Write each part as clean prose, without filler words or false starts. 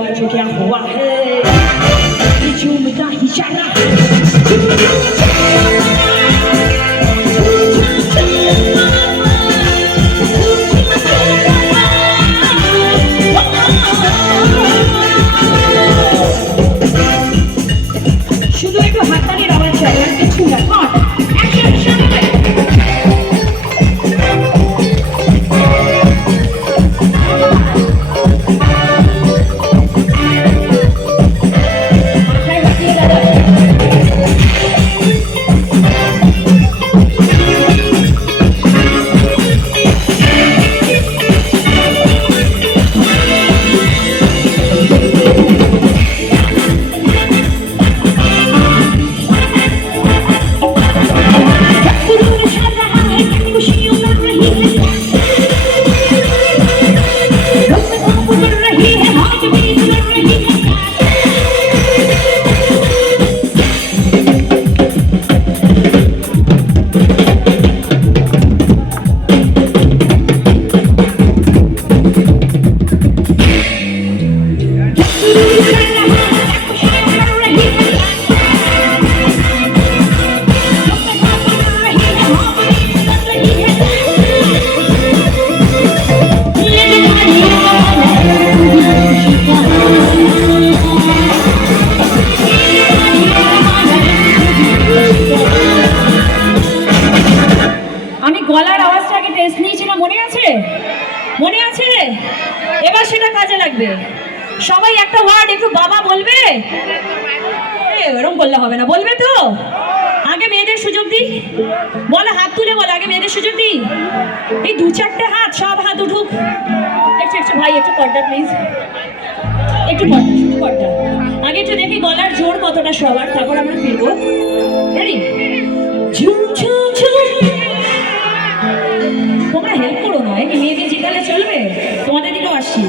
हुआ जो क्या हुआ है झूमता इशारा শুধু একটু হাততালির আওয়াজ চাই আর কিছু না গলার আওয়াজটা আগে টেস্ট নিয়েছিলাম মনে আছে এবার সেটা কাজে লাগবে সবাই একটা ওয়ার্ড একটু বাবা বলবে এরকম বললে হবে না বলবে তো আগে মেয়েদের সুযোগ দিই বলে হাত তুলে বলে আগে মেয়েদের সুযোগ দিই এই দু চারটে হাত সব হাত উঠুক একটু ভাই একটু পর্দা প্লিজ একটু পর্দা শুধু পর্দা আগে একটু দেখি গলার জোর কতটা সবার তারপর আমরা ফিরবো রেডি ঝুম ঝুম ঝুম তোমরা হেল্প করো না কি মেয়েদের জিতালে চলবে তোমাদের দিকেও আসছি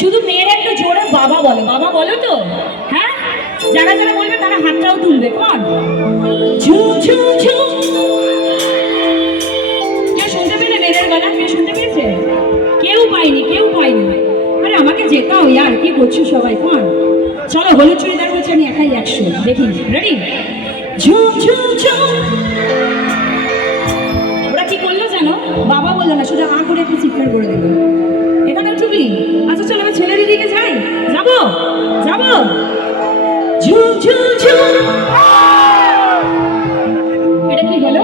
শুধু মেয়েরা একটু জোরে বাবা বলো তো হ্যাঁ যারা যারা বলবে তারা হাতটাও তুলবে কোন ঝুম ঝুম ঝুম কেউ শুনতে পেলে মেয়েদের গলা কেউ শুনতে পেয়েছে কেউ পাইনি আরে আমাকে যেতাও ইয়ার কি করছো সবাই কোন চলো হলুদ চুড়িদার হচ্ছে আমি একাই 100 দেখি রেডি ঝুম ঝুম ঝুম বাবা বললো না শুধু আ করে একটু চিৎকার করে দিল এখানে উঠবি আচ্ছা চলো আমি ছেলের দিকে যাই যাবো ঝুম ঝুম ঝুম এটা কি হলো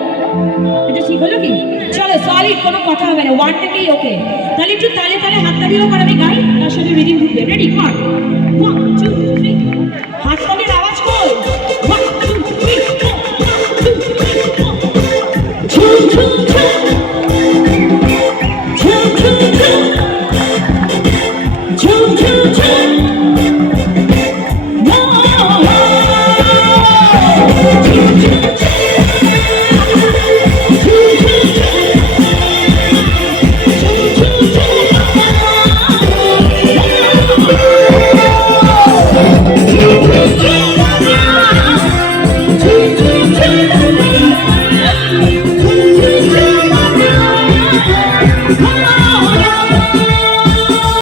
এটা ঠিক হলো কি চলো সলিড কোনো কথা হবে না ওয়ার্ডটাকেই ওকে তাহলে একটু তালে হাততালিও করে আমি গাই তার সাথে রিডিং ঢুকবে রেডি কর